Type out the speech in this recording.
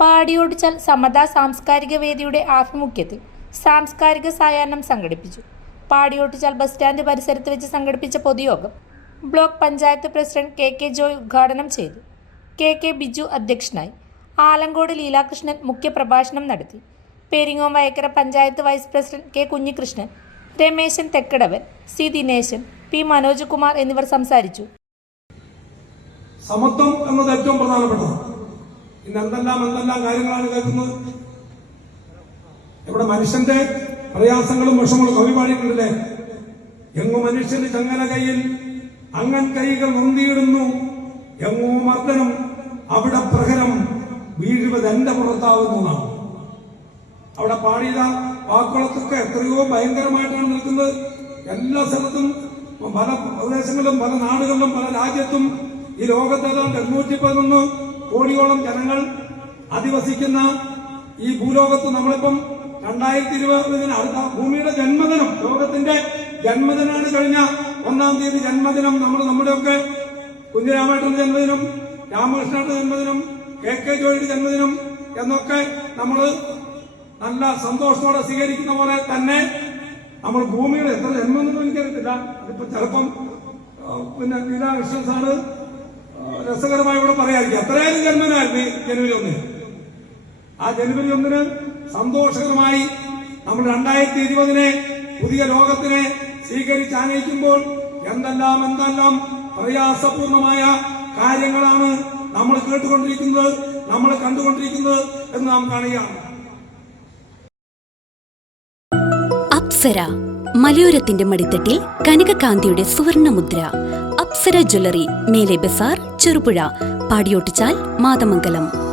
പാടിയോടിച്ചാൽ സമത സാംസ്കാരിക വേദിയുടെ ആഭിമുഖ്യത്തിൽ സാംസ്കാരിക സായാഹ്നം സംഘടിപ്പിച്ചു. പാടിയോട്ടിച്ചാൽ ബസ് സ്റ്റാൻഡ് പരിസരത്ത് വെച്ച് സംഘടിപ്പിച്ച പൊതുയോഗം block panchayat president K K Joy ഉദ്ഘാടനം ചെയ്തു. കെ കെ ബിജു അധ്യക്ഷനായി ആലങ്കോട് ലീലാകൃഷ്ണൻ മുഖ്യപ്രഭാഷണം നടത്തി. Peringome Vayakkara panchayat vice president K Kunhikrishnan Ramesan Thekkadavan C Dineshan P Manoj Kumar എന്നിവർ സംസാരിച്ചു. സമത്വം എന്നത് ഏറ്റവും പ്രധാനപ്പെട്ടതാണ്. ഇന്ന് എന്തെല്ലാം എന്തെല്ലാം കാര്യങ്ങളാണ് കേൾക്കുന്നത്? ഇവിടെ മനുഷ്യന്റെ പ്രയാസങ്ങളും വിഷമങ്ങളും കവി പാടിയിട്ടുണ്ടല്ലേ എങ്ങു മനുഷ്യന് ചങ്ങല കയ്യിൽ അങ്ങൻ കൈകൾ നൊന്തിയിടുന്നു. എങ്ങോ മർദ്ദനം അവിടെ പ്രഹരം വീഴുവത് എന്റെ പുറത്താവുന്നതാണ്. അവിടെ പാടിയ വാക്കുകളത്തൊക്കെ എത്രയോ ഭയങ്കരമായിട്ടാണ് നിൽക്കുന്നത്. എല്ലാ സ്ഥലത്തും പല പ്രദേശങ്ങളിലും പല നാടുകളിലും പല രാജ്യത്തും ഈ ലോകത്ത് ഏതാണ്ട് എണ്ണൂറ്റി പതിനൊന്ന് കോടിയോളം ജനങ്ങൾ അധിവസിക്കുന്ന ഈ ഭൂലോകത്ത് നമ്മളിപ്പം രണ്ടായിരത്തി ഇരുപതിന് അടുത്ത ഭൂമിയുടെ ജന്മദിനം ലോകത്തിന്റെ ജന്മദിനാണ് കഴിഞ്ഞ ഒന്നാം തീയതി ജന്മദിനം. നമ്മൾ നമ്മുടെയൊക്കെ കുഞ്ഞിരാമേട്ടന്റെ ജന്മദിനം രാമകൃഷ്ണന്റെ ജന്മദിനം കെ കെ ജോയിയുടെ ജന്മദിനം എന്നൊക്കെ നമ്മൾ നല്ല സന്തോഷത്തോടെ സ്വീകരിക്കുന്ന പോലെ തന്നെ നമ്മൾ ഭൂമിയുടെ എത്ര ജന്മം എന്നൊന്നും എനിക്കറിയത്തില്ല. അതിപ്പോ ചിലപ്പം പിന്നെ ലീലാകൃഷ്ണൻ സാറ് രസകരമായി ഇവിടെ പറയാതിരിക്കും എത്രയായാലും ജന്മനായിരുന്നു ജനുവരി ഒന്നിന് ആ ജനുവരി ഒന്നിന് സന്തോഷകരമായി നമ്മൾ രണ്ടായിരത്തി ഇരുപതിനെ പുതിയ ലോകത്തിനെ സ്വീകരിച്ച് ആനയിക്കുമ്പോൾ എന്തെല്ലാം എന്തെല്ലാം പ്രയാസപൂർണമായ കാര്യങ്ങളാണ് നമ്മൾ കേട്ടുകൊണ്ടിരിക്കുന്നത് നമ്മൾ കണ്ടുകൊണ്ടിരിക്കുന്നത് എന്ന് നാം കാണുകയാണ്. അപ്സര മലയോരത്തിന്റെ മടിത്തട്ടിൽ കനകകാന്തിയുടെ സുവർണമുദ്ര. അപ്സര ജ്വല്ലറി മേലെ ബസാർ ചെറുപുഴ പാടിയോട്ടിച്ചാൽ മാതമംഗലം.